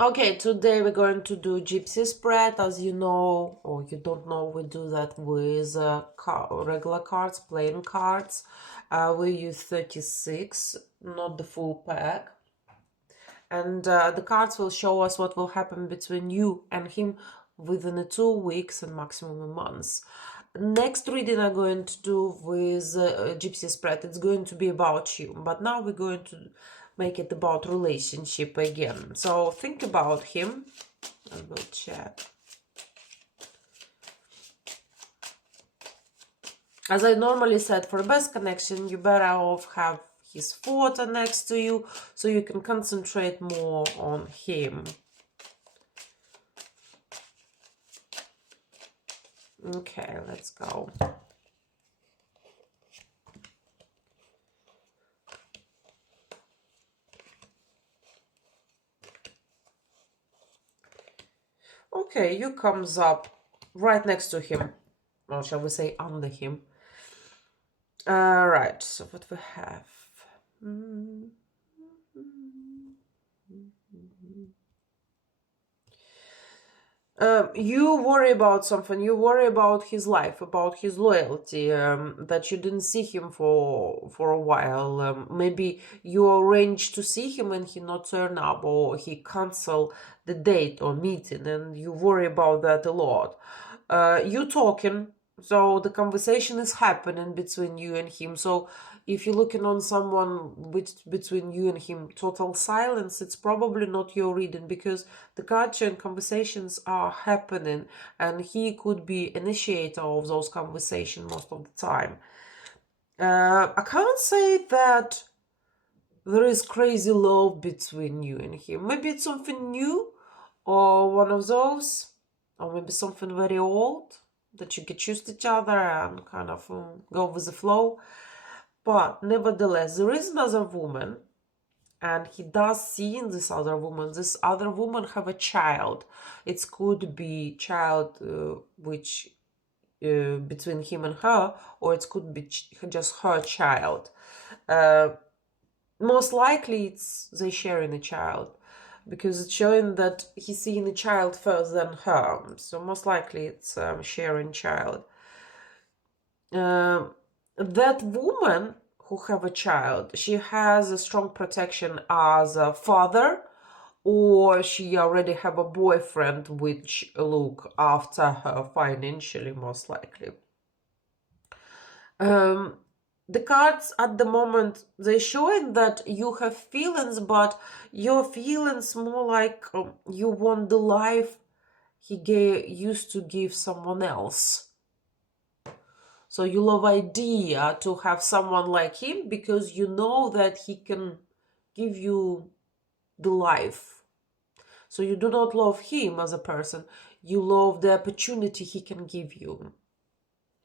Okay, today we're going to do gypsy spread. As you know, or you don't know, we do that with regular cards, plain cards. We use 36, not the full pack. And the cards will show us what will happen between you and him within the 2 weeks and maximum a month. Next reading I'm going to do with Gypsy Spread, it's going to be about you. But now we're going to make it about relationship again. So think about him and we'll check. As I normally said, for best connection, you better off have his photo next to you so you can concentrate more on him. Okay, let's go. Okay, you comes up right next to him. Or shall we say under him. Right, so what we have? You worry about something. You worry about his life, about his loyalty, that you didn't see him for a while. Maybe you arranged to see him and he not turn up, or he cancel the date or meeting, and you worry about that a lot. You talking, so the conversation is happening between you and him. So if you're looking on someone between you and him, total silence, it's probably not your reading, because the culture and conversations are happening and he could be initiator of those conversations most of the time. I can't say that there is crazy love between you and him. Maybe it's something new, or one of those, or maybe something very old that you get used to each other and kind of go with the flow. But nevertheless, there is another woman, and he does see in this other woman. This other woman have a child. It could be child which between him and her, or it could be just her child. Most likely, it's they sharing a child, because it's showing that he's seeing a child first than her. So most likely, it's sharing child. That woman who have a child, she has a strong protection as a father, or she already have a boyfriend which look after her financially, most likely. The cards at the moment, they showing that you have feelings, but your feelings more like you want the life he used to give someone else. So you love idea to have someone like him, because you know that he can give you the life. So you do not love him as a person, you love the opportunity he can give you.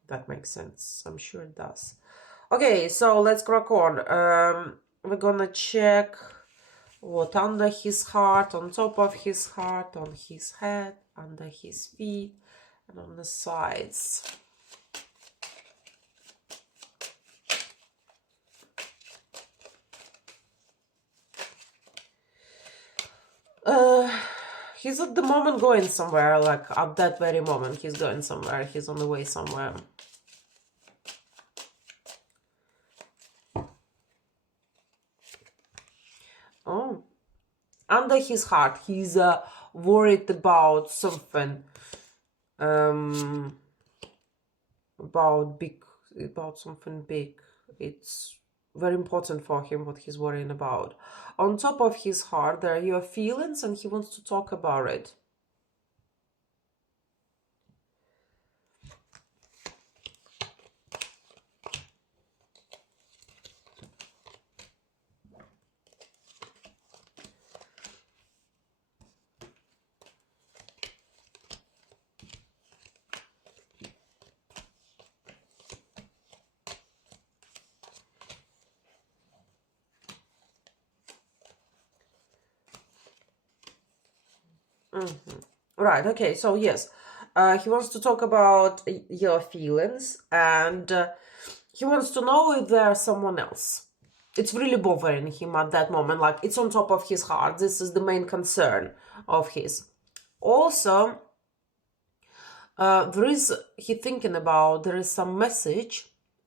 That makes sense. I'm sure it does. Okay, so let's crack on. We're gonna check what under his heart, on top of his heart, on his head, under his feet, and on the sides. He's at the moment going somewhere, like at that very moment, he's going somewhere, he's on the way somewhere. Oh, under his heart, he's worried about something, about something big. It's very important for him what he's worrying about. On top of his heart, there are your feelings, and he wants to talk about it. Right, okay, so yes, he wants to talk about your feelings, and he wants to know if there's someone else. it's really bothering him at that moment. Like, it's on top of his heart. This is the main concern of his. Also, there is, he thinking about, there is some message.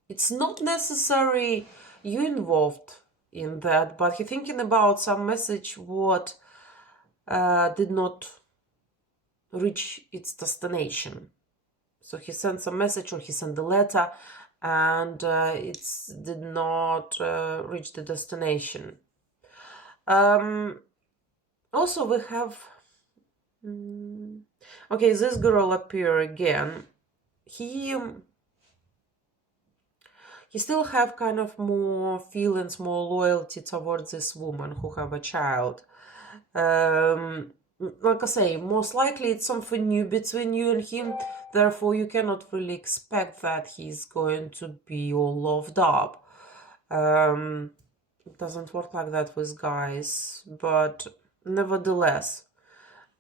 It's not necessary you involved in that, but he thinking about some message what did not reach its destination. So he sent some message, or he sent a letter, and it did not reach the destination. Also, we have okay, this girl appear again. He still have kind of more feelings, more loyalty towards this woman who have a child. Like I say, most likely it's something new between you and him. Therefore, you cannot really expect that he's going to be all loved up. It doesn't work like that with guys, but nevertheless,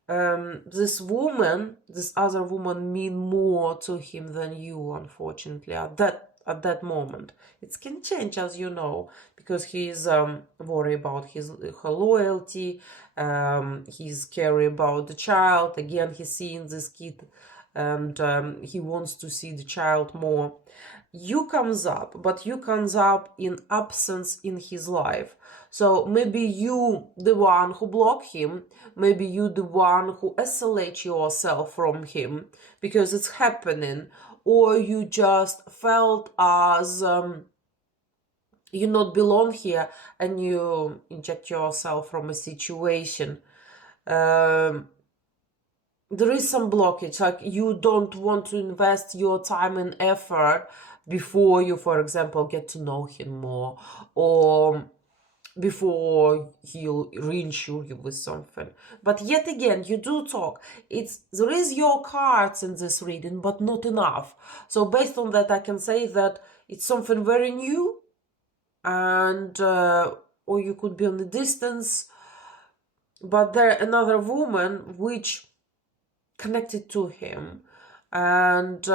this woman, this other woman, mean more to him than you, unfortunately, at that moment. It can change, as you know, because he's worried about her loyalty. He's caring about the child. Again, he's seeing this kid, and he wants to see the child more. You comes up, but you comes up in absence in his life. So maybe you the one who block him, maybe you the one who isolate yourself from him because it's happening, or you just felt as you not belong here and you inject yourself from a situation. There is some blockage, like you don't want to invest your time and effort before you, for example, get to know him more, or before he'll reinsure you with something. But yet again, you do talk. There is your cards in this reading, but not enough. So based on that, I can say that it's something very new, and or you could be on the distance, but there another woman which connected to him, and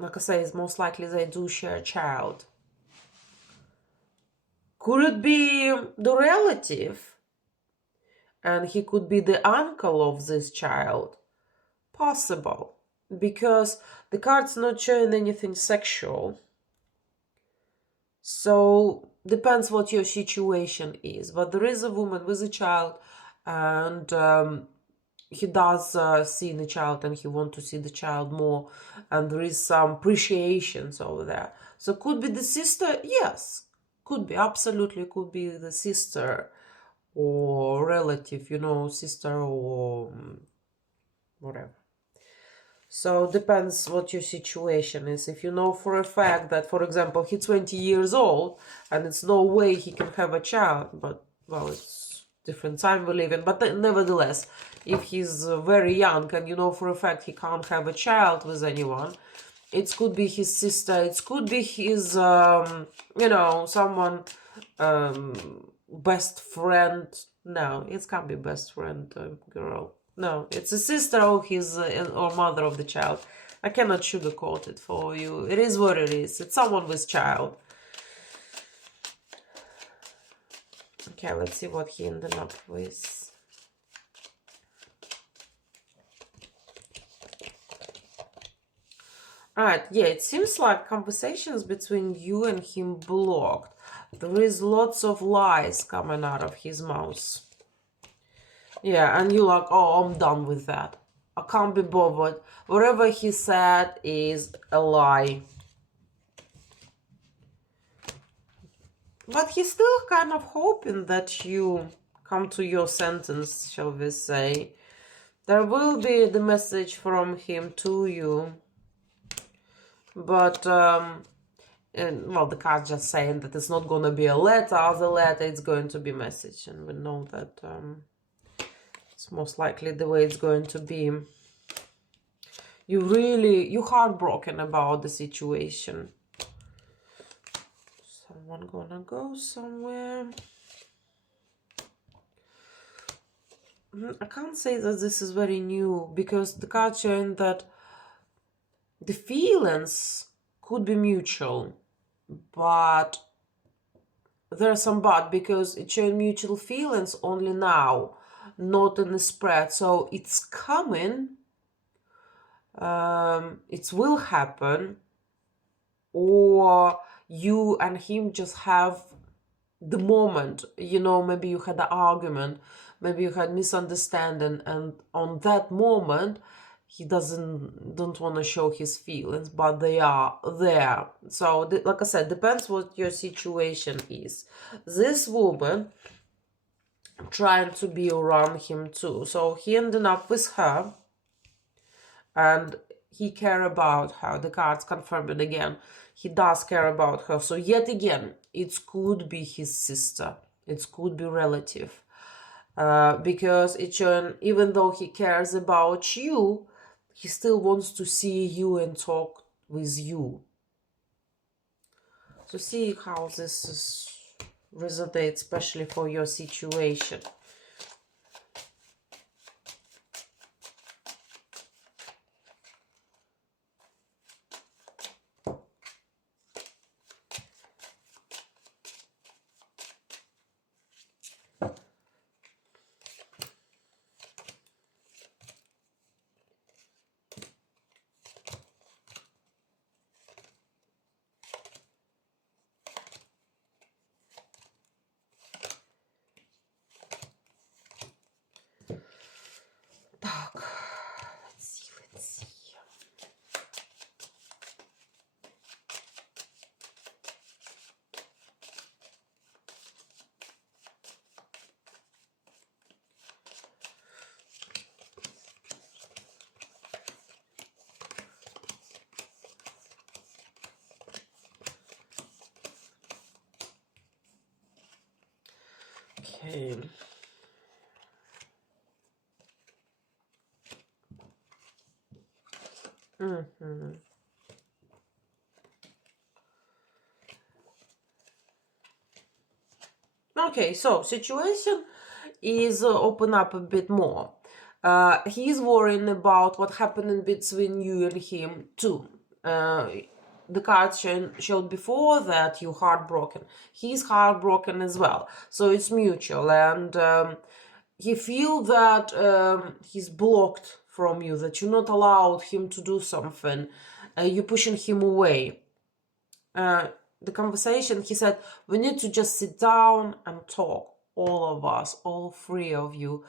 like I say, it's most likely they do share a child. Could it be the relative? And he could be the uncle of this child? Possible. Because the card's not showing anything sexual. So, depends what your situation is. But there is a woman with a child, and he does see the child, and he wants to see the child more. And there is some appreciations over there. So, could be the sister? Yes. Could be, absolutely could be the sister or relative, sister or whatever. So depends what your situation is. If you know for a fact that, for example, he's 20 years old and it's no way he can have a child, but, well, it's different time we live in. But nevertheless, if he's very young and you know for a fact he can't have a child with anyone, it could be his sister, it could be his, someone, best friend. No, it can't be best friend, girl. No, it's a sister of his, or mother of the child. I cannot sugarcoat it for you. It is what it is. It's someone with child. Okay, let's see what he ended up with. Alright, yeah, it seems like conversations between you and him blocked. There is lots of lies coming out of his mouth. Yeah, and you're like, oh, I'm done with that. I can't be bothered. Whatever he said is a lie. But he's still kind of hoping that you come to your sentence, shall we say. There will be the message from him to you. But, well, the card's just saying that it's not going to be a letter. As a letter, it's going to be message. And we know that it's most likely the way it's going to be. You're heartbroken about the situation. Someone gonna go somewhere. I can't say that this is very new, because the card showing that the feelings could be mutual, but there's some but, because it's showing mutual feelings only now, not in the spread. So it's coming, it will happen, or you and him just have the moment, maybe you had an argument, maybe you had misunderstanding, and on that moment he don't want to show his feelings, but they are there. So like I said, depends what your situation is. This woman trying to be around him too, so he ended up with her and he care about her. The cards confirm it again. He does care about her. So yet again, it could be his sister. It could be relative. Because even though he cares about you, he still wants to see you and talk with you. So see how this resonates, especially for your situation. Let's see. Okay. Okay, so situation is open up a bit more. He's worrying about what happened between you and him too. The cards showed before that you're heartbroken. He's heartbroken as well. So it's mutual, and he feels that he's blocked from you, that you're not allowed him to do something. You're pushing him away. The conversation, he said, we need to just sit down and talk, all of us, all three of you,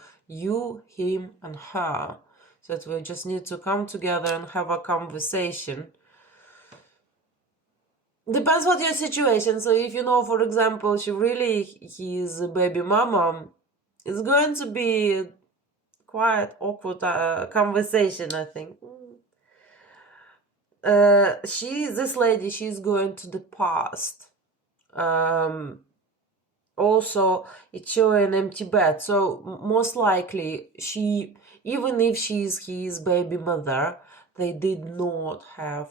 him, and her. So that we just need to come together and have a conversation. Depends what your situation. So if for example, he's a baby mama, it's going to be quite awkward conversation, I think. This lady, she's going to the past. Also, it's showing an empty bed. So most likely, even if she's his baby mother, they did not have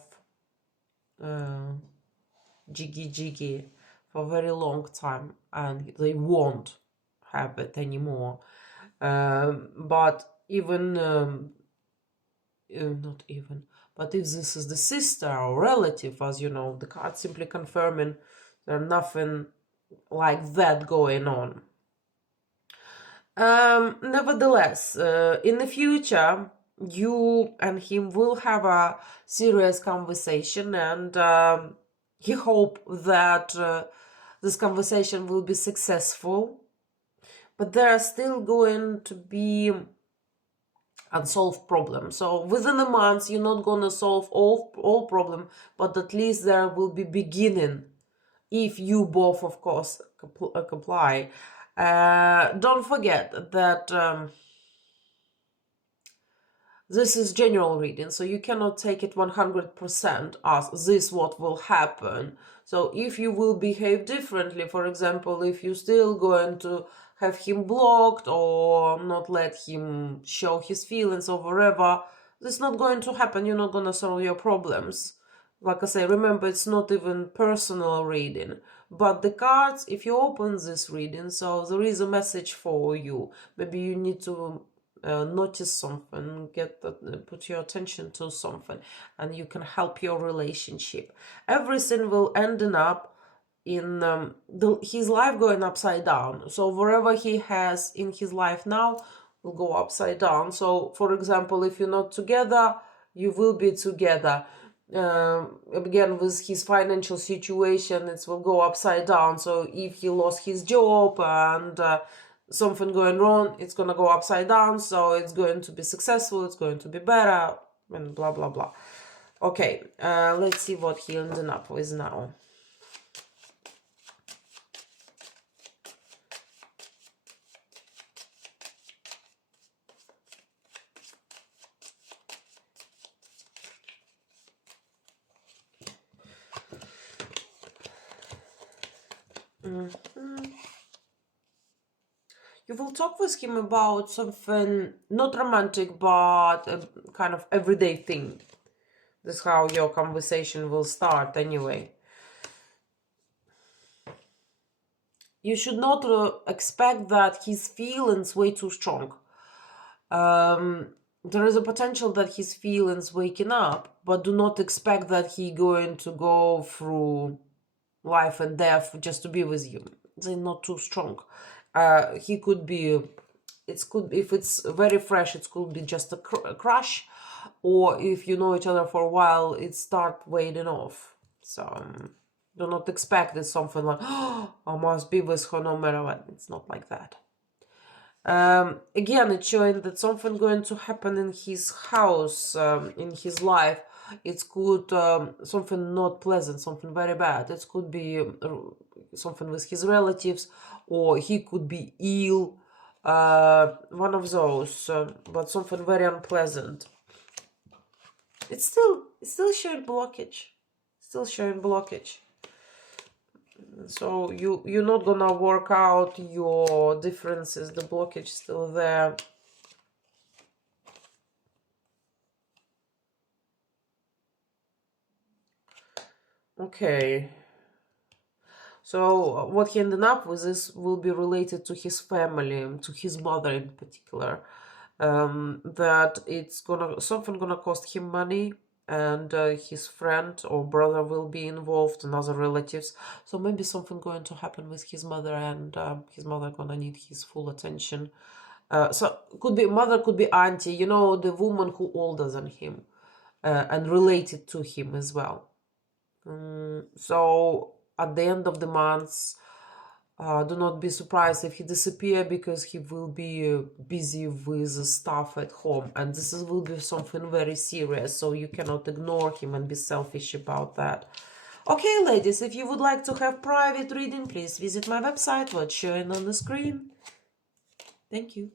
jiggy for a very long time, and they won't have it anymore. But even not even, but if this is the sister or relative, as you know, the card simply confirming there's nothing like that going on. Nevertheless, in the future, you and him will have a serious conversation, and he hope that this conversation will be successful. But there are still going to be unsolved problems. So within a month, you're not going to solve all problem, but at least there will be beginning, if you both, of course, comply. Don't forget that this is general reading, so you cannot take it 100% as this what will happen. So if you will behave differently, for example, if you're still going to have him blocked or not let him show his feelings or whatever, this is not going to happen. You're not going to solve your problems. Like I say, remember, it's not even personal reading. But the cards, if you open this reading, so there is a message for you. Maybe you need to notice something, put your attention to something, and you can help your relationship. Everything will end up in his life going upside down. So wherever he has in his life now will go upside down. So for example, if you're not together, you will be together. Again, with his financial situation, it will go upside down. So if he lost his job and something going wrong, it's gonna go upside down. So it's going to be successful, it's going to be better, and blah blah blah. Okay, let's see what he ended up with now. You will talk with him about something not romantic, but a kind of everyday thing. That's how your conversation will start anyway. You should not expect that his feelings way too strong. There is a potential that his feelings waking up, but do not expect that he going to go through life and death just to be with you. They're not too strong. He could be, if it's very fresh, it could be just a crush, or if you know each other for a while, it start waning off. So do not expect it's something like, oh, I must be with her no matter what. It's not like that. Again, it's showing that something going to happen in his house, in his life. It could something not pleasant, something very bad. It could be something with his relatives, or he could be ill. One of those, but something very unpleasant. It's still showing blockage. Still showing blockage. So you're not gonna work out your differences. The blockage is still there. Okay. So what he ended up with this will be related to his family, to his mother in particular. That it's something gonna cost him money, and his friend or brother will be involved and other relatives. So maybe something going to happen with his mother, and his mother gonna need his full attention. So could be mother, could be auntie, you know, the woman who older than him, and related to him as well. So at the end of the month, do not be surprised if he disappear, because he will be busy with stuff at home, and will be something very serious, so you cannot ignore him and be selfish about that. Okay, ladies, if you would like to have private reading, please visit my website, what's showing on the screen. Thank you.